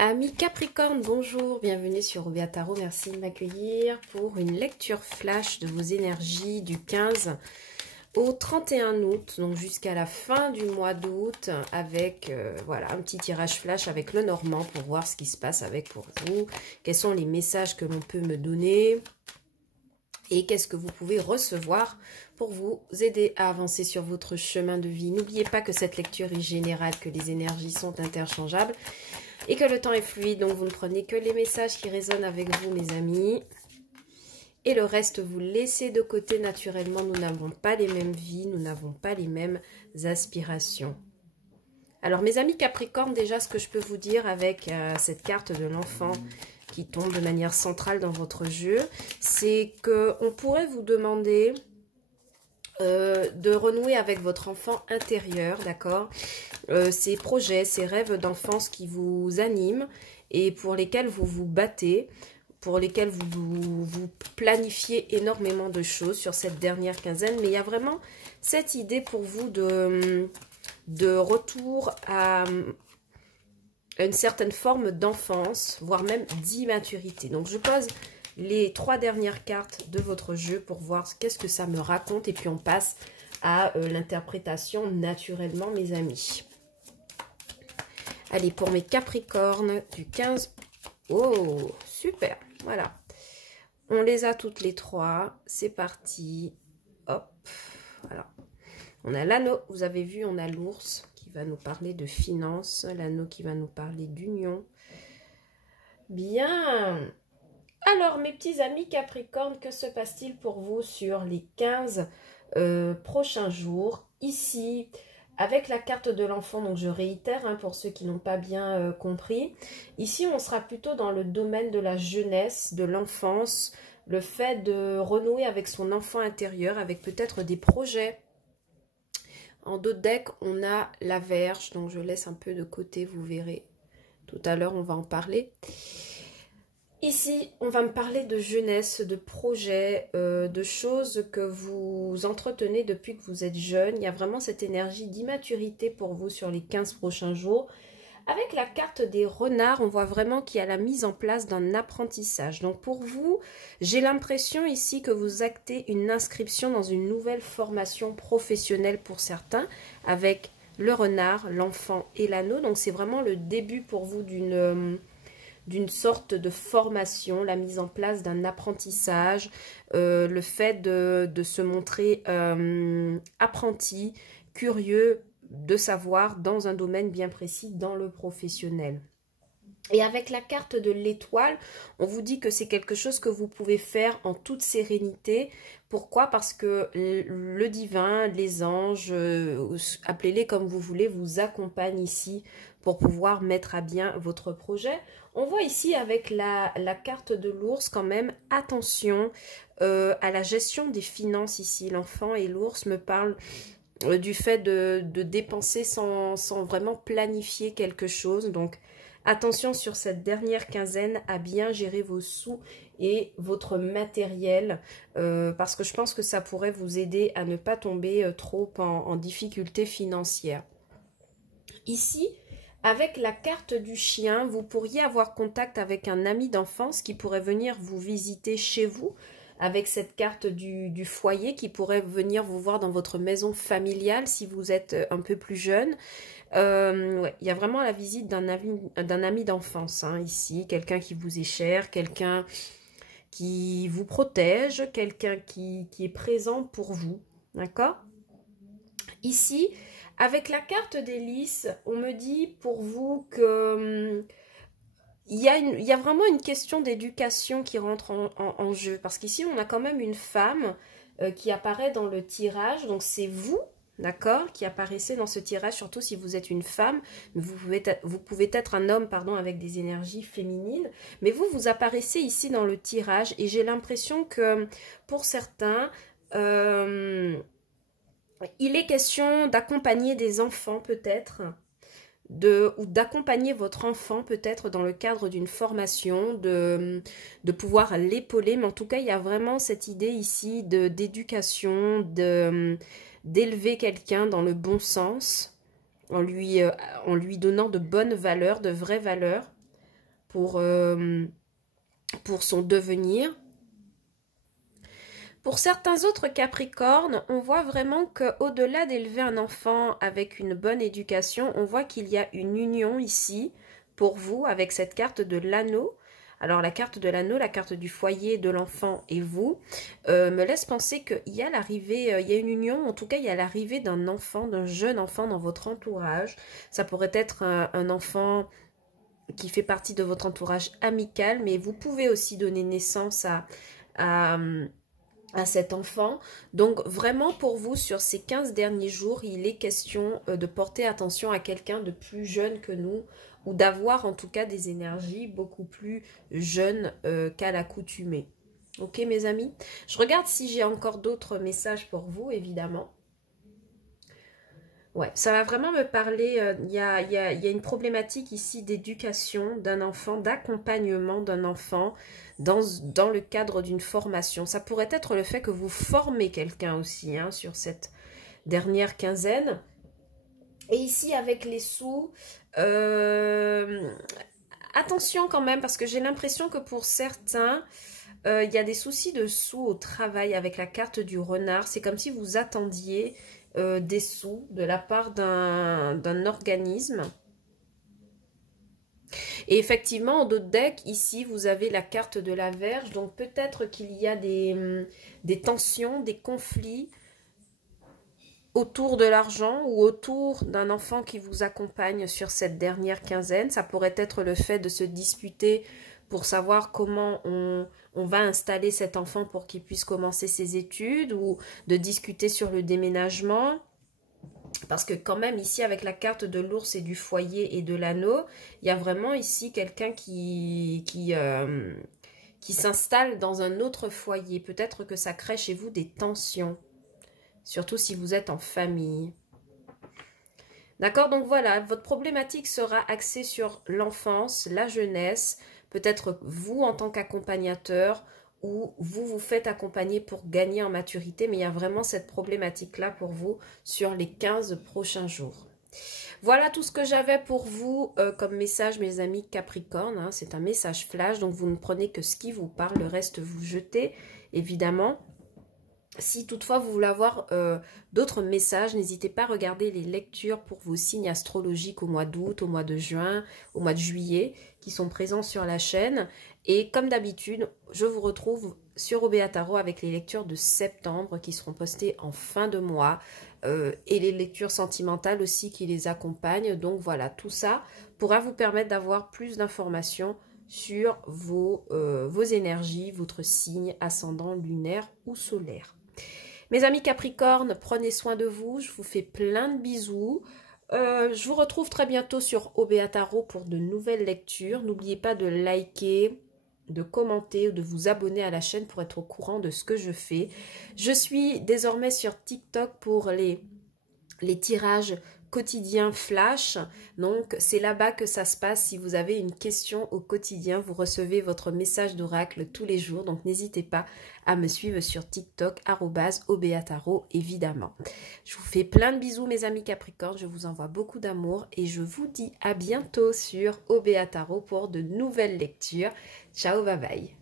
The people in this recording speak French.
Amis Capricorne, bonjour, bienvenue sur Obia Tarot, merci de m'accueillir pour une lecture flash de vos énergies du 15 au 31 août, donc jusqu'à la fin du mois d'août, avec voilà, un petit tirage flash avec le Normand pour voir ce qui se passe avec pour vous, quels sont les messages que l'on peut me donner et qu'est-ce que vous pouvez recevoir pour vous aider à avancer sur votre chemin de vie. N'oubliez pas que cette lecture est générale, que les énergies sont interchangeables et que le temps est fluide, donc vous ne prenez que les messages qui résonnent avec vous, mes amis. Et le reste, vous laissez de côté naturellement. Nous n'avons pas les mêmes vies, nous n'avons pas les mêmes aspirations. Alors, mes amis Capricorne, déjà, ce que je peux vous dire avec cette carte de l'enfant qui tombe de manière centrale dans votre jeu, c'est qu'on pourrait vous demander de renouer avec votre enfant intérieur, d'accord, ces projets, ces rêves d'enfance qui vous animent et pour lesquels vous vous battez, pour lesquels vous planifiez énormément de choses sur cette dernière quinzaine. Mais il y a vraiment cette idée pour vous de retour à une certaine forme d'enfance, voire même d'immaturité. Donc je pose les 3 dernières cartes de votre jeu pour voir qu'est-ce que ça me raconte. Et puis on passe à l'interprétation naturellement, mes amis. Allez, pour mes Capricornes du 15. Oh, super. Voilà. On les a toutes les 3. C'est parti. Hop. Voilà. On a l'anneau. Vous avez vu, on a l'ours qui va nous parler de finances. L'anneau qui va nous parler d'union. Bien. Alors, mes petits amis Capricorne, que se passe-t-il pour vous sur les 15 prochains jours? Ici, avec la carte de l'enfant, donc je réitère hein, pour ceux qui n'ont pas bien compris. Ici, on sera plutôt dans le domaine de la jeunesse, de l'enfance, le fait de renouer avec son enfant intérieur, avec peut-être des projets. En dos de deck, on a la Vierge, donc je laisse un peu de côté, vous verrez. Tout à l'heure, on va en parler. Ici, on va me parler de jeunesse, de projets, de choses que vous entretenez depuis que vous êtes jeune. Il y a vraiment cette énergie d'immaturité pour vous sur les 15 prochains jours. Avec la carte des renards, on voit vraiment qu'il y a la mise en place d'un apprentissage. Donc pour vous, j'ai l'impression ici que vous actez une inscription dans une nouvelle formation professionnelle pour certains, avec le renard, l'enfant et l'anneau. Donc c'est vraiment le début pour vous d'une sorte de formation, la mise en place d'un apprentissage, le fait de se montrer apprenti, curieux de savoir dans un domaine bien précis, dans le professionnel. Et avec la carte de l'étoile, on vous dit que c'est quelque chose que vous pouvez faire en toute sérénité. Pourquoi? Parce que le divin, les anges, appelez-les comme vous voulez, vous accompagnent ici pour pouvoir mettre à bien votre projet. On voit ici avec la carte de l'ours quand même, attention à la gestion des finances ici. L'enfant et l'ours me parlent du fait de dépenser sans vraiment planifier quelque chose. Donc, attention sur cette dernière quinzaine à bien gérer vos sous et votre matériel parce que je pense que ça pourrait vous aider à ne pas tomber trop en difficulté financière. Ici, avec la carte du chien, vous pourriez avoir contact avec un ami d'enfance qui pourrait venir vous visiter chez vous, avec cette carte du foyer qui pourrait venir vous voir dans votre maison familiale si vous êtes un peu plus jeune. Ouais, il y a vraiment la visite d'un ami d'enfance hein, ici, quelqu'un qui vous est cher, quelqu'un qui vous protège, quelqu'un qui est présent pour vous, d'accord? Ici, avec la carte des lys, on me dit pour vous que il y a vraiment une question d'éducation qui rentre en jeu. Parce qu'ici, on a quand même une femme qui apparaît dans le tirage. Donc, c'est vous, d'accord, qui apparaissez dans ce tirage, surtout si vous êtes une femme. Vous pouvez être un homme, pardon, avec des énergies féminines. Mais vous apparaissez ici dans le tirage. Et j'ai l'impression que, pour certains, il est question d'accompagner des enfants, peut-être, ou d'accompagner votre enfant peut-être dans le cadre d'une formation, de pouvoir l'épauler. Mais en tout cas, il y a vraiment cette idée ici d'éducation, d'élever quelqu'un dans le bon sens, en lui donnant de bonnes valeurs, de vraies valeurs. pour son devenir. Pour certains autres Capricornes, on voit vraiment qu'au-delà d'élever un enfant avec une bonne éducation, on voit qu'il y a une union ici pour vous avec cette carte de l'anneau. Alors la carte de l'anneau, la carte du foyer, de l'enfant et vous, me laisse penser qu'il y a l'arrivée, il y a une union, en tout cas il y a l'arrivée d'un enfant, d'un jeune enfant dans votre entourage. Ça pourrait être un enfant qui fait partie de votre entourage amical, mais vous pouvez aussi donner naissance à cet enfant. Donc vraiment pour vous, sur ces 15 derniers jours, il est question de porter attention à quelqu'un de plus jeune que nous, ou d'avoir en tout cas des énergies beaucoup plus jeunes qu'à l'accoutumée. Ok mes amis? Je regarde si j'ai encore d'autres messages pour vous, évidemment. Ouais, ça va vraiment me parler, il y a une problématique ici d'éducation d'un enfant, d'accompagnement d'un enfant dans le cadre d'une formation. Ça pourrait être le fait que vous formez quelqu'un aussi hein, sur cette dernière quinzaine. Et ici avec les sous, attention quand même parce que j'ai l'impression que pour certains, il y a des soucis de sous au travail avec la carte du renard. C'est comme si vous attendiez des sous de la part d'un organisme. Et effectivement, en dos de deck, ici, vous avez la carte de la Vierge. Donc peut-être qu'il y a des tensions, des conflits autour de l'argent ou autour d'un enfant qui vous accompagne sur cette dernière quinzaine. Ça pourrait être le fait de se disputer pour savoir comment on va installer cet enfant pour qu'il puisse commencer ses études ou de discuter sur le déménagement. Parce que quand même ici avec la carte de l'ours et du foyer et de l'anneau, il y a vraiment ici quelqu'un qui s'installe dans un autre foyer. Peut-être que ça crée chez vous des tensions. Surtout si vous êtes en famille. D'accord? Donc voilà, votre problématique sera axée sur l'enfance, la jeunesse, peut-être vous en tant qu'accompagnateur ou vous vous faites accompagner pour gagner en maturité, mais il y a vraiment cette problématique-là pour vous sur les 15 prochains jours. Voilà tout ce que j'avais pour vous comme message, mes amis Capricorne. Hein. C'est un message flash, donc vous ne prenez que ce qui vous parle, le reste vous jetez, évidemment. Si toutefois vous voulez avoir d'autres messages, n'hésitez pas à regarder les lectures pour vos signes astrologiques au mois d'août, au mois de juin, au mois de juillet, qui sont présents sur la chaîne. Et comme d'habitude, je vous retrouve sur OBA Tarot avec les lectures de septembre qui seront postées en fin de mois. Et les lectures sentimentales aussi qui les accompagnent. Donc voilà, tout ça pourra vous permettre d'avoir plus d'informations sur vos énergies, votre signe ascendant lunaire ou solaire. Mes amis Capricorne, prenez soin de vous, je vous fais plein de bisous. Je vous retrouve très bientôt sur OBA Tarot pour de nouvelles lectures. N'oubliez pas de liker, de commenter ou de vous abonner à la chaîne pour être au courant de ce que je fais. Je suis désormais sur TikTok pour les tirages quotidien flash, donc c'est là-bas que ça se passe. Si vous avez une question au quotidien, vous recevez votre message d'oracle tous les jours, donc n'hésitez pas à me suivre sur TikTok @obeatarot évidemment. Je vous fais plein de bisous mes amis Capricorne, je vous envoie beaucoup d'amour et je vous dis à bientôt sur OBA Tarot pour de nouvelles lectures. Ciao, bye bye.